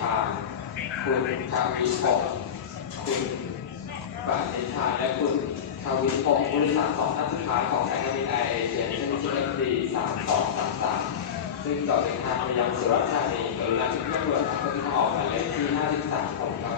ทานคุณชาวิพงศ์คุณปณิธานและคุณชาวิพงศ์ผู้โดยสาร2ท่านสุดท้ายของสายการบินแอร์เอเชียที่มีชื่อ MD3233ซึ่งต่อเดินทางไปยังสุราษฎร์ธานีกรุณาขึ้นเครื่องด่วนทางเครื่องบินออกหมายเลขที่53ผมครับ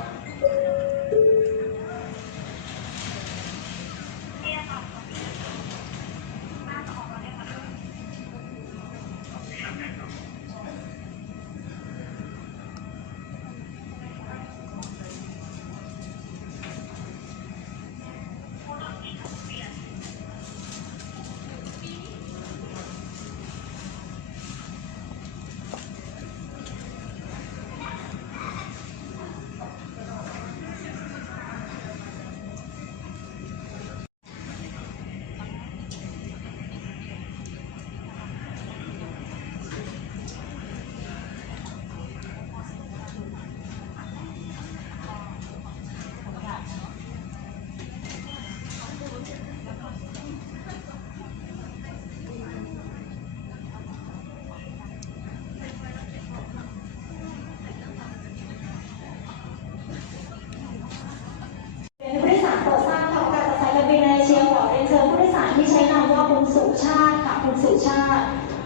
ที่ใช้นามว่าคุณสุชาติค่ะคุณสุชาติ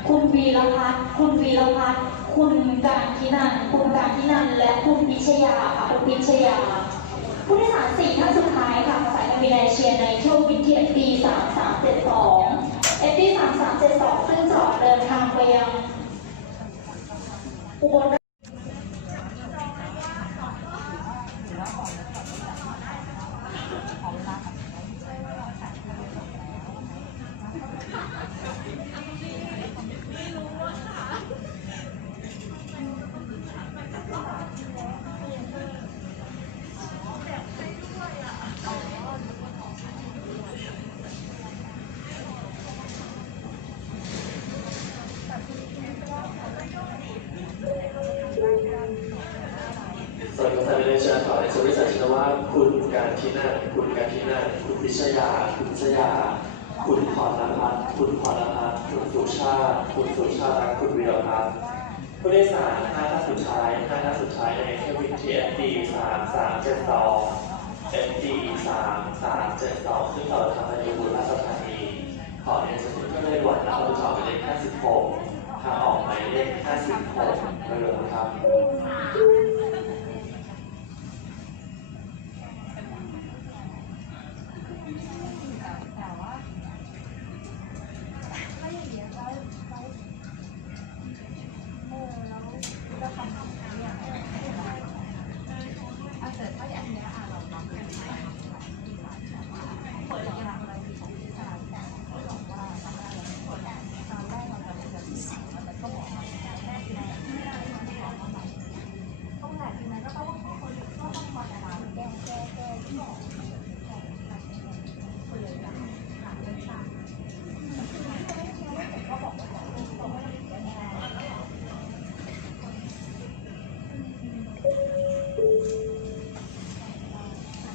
คุณวีรพัฒน์คุณการทินันท์คุณการทินันท์และคุณพิชยาค่ะคุณพิชยาผู้โดยสาร4ท่านสุดท้ายค่ะสายการบินแอร์เอเชียในเที่ยวบินที่ FD3372 ซึ่งจอดเดินทางไปยังอุบลสวัสดีครับในเชิญต่อในสวิตชื่อว่าคุณการทินันท์คุณพิชยาคุณพรณพัฒน์คุณสุชาติและคุณวีรพัฒน์ผู้โดยสาร5ท่านสุดท้ายในเที่ยวบินที่ FD3372 ซึ่งต่อทางไปยังอุบลราชธานีขอเรียนเชิญผู้โดยสารและผู้โดยสารหมายเลข56ทางออกหมายเลข56เร็วๆนะครับ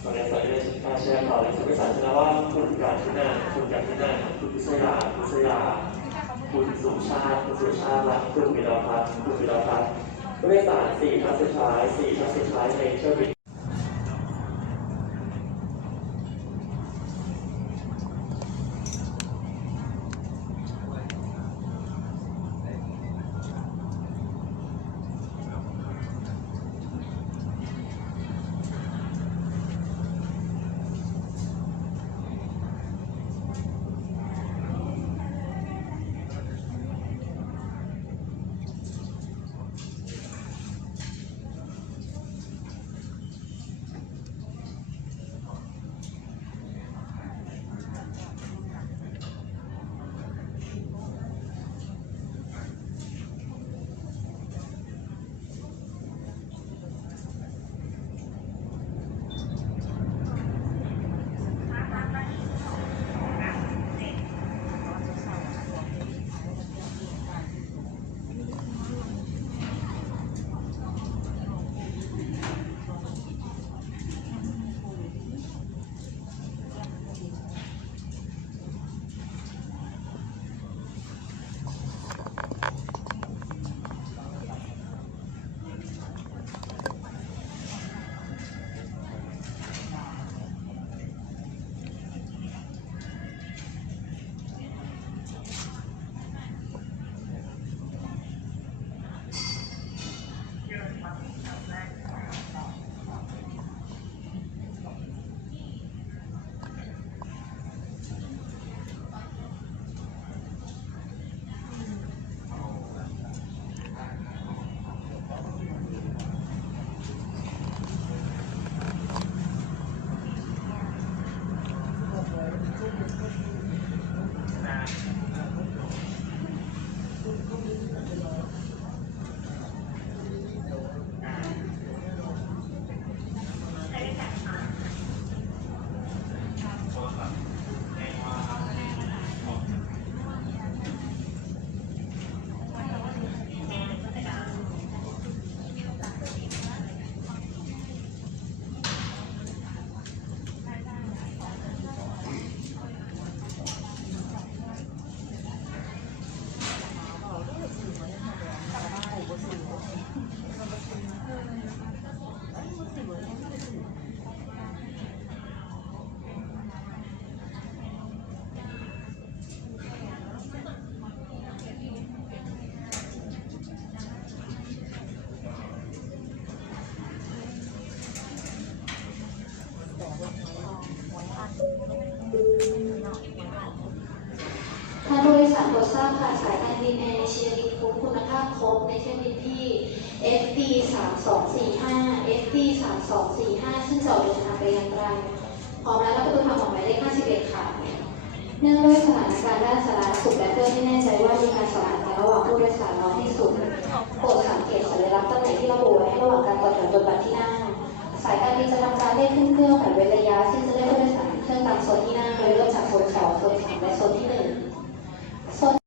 ตอนนี้การแชร์ข่าวในสมัยสารชนะว่าคุณการทินันท์คุณพิชยาคุณสุชาติและคุณวีรพัฒน์ผู้โดยสาร4ท่านสุดท้ายในเที่ยวบิน ทราบค่ะสายการบินแอร์เอเชียดีฟูคุณภาพครบในเที่ยวบินที่ FD 3245 FD 3245ซึ่งจะออกเดินทางไปยังตรังพร้อมแล้วประตูทางออกหมายเลข51ค่ะเนื่องด้วยสถานการณ์ด้านสาธารณสุขและเพื่อให้แน่ใจว่ามีการสมานกันระหว่างผู้โดยสารน้อยที่สุดโปรดสังเกตสัญลักษณ์ตำแหน่งที่ระบุไว้ให้ระหว่างการต่อแถวบนบัตรที่นั่งสายการบินจะทำการเรียกขึ้นเครื่องผ่านเว้นระยะซึ่งจะเรียกผู้โดยสารขึ้นเครื่องตามโซนที่นั่งโดยเริ่มจากโซน2โซน3และโซนที่1โซน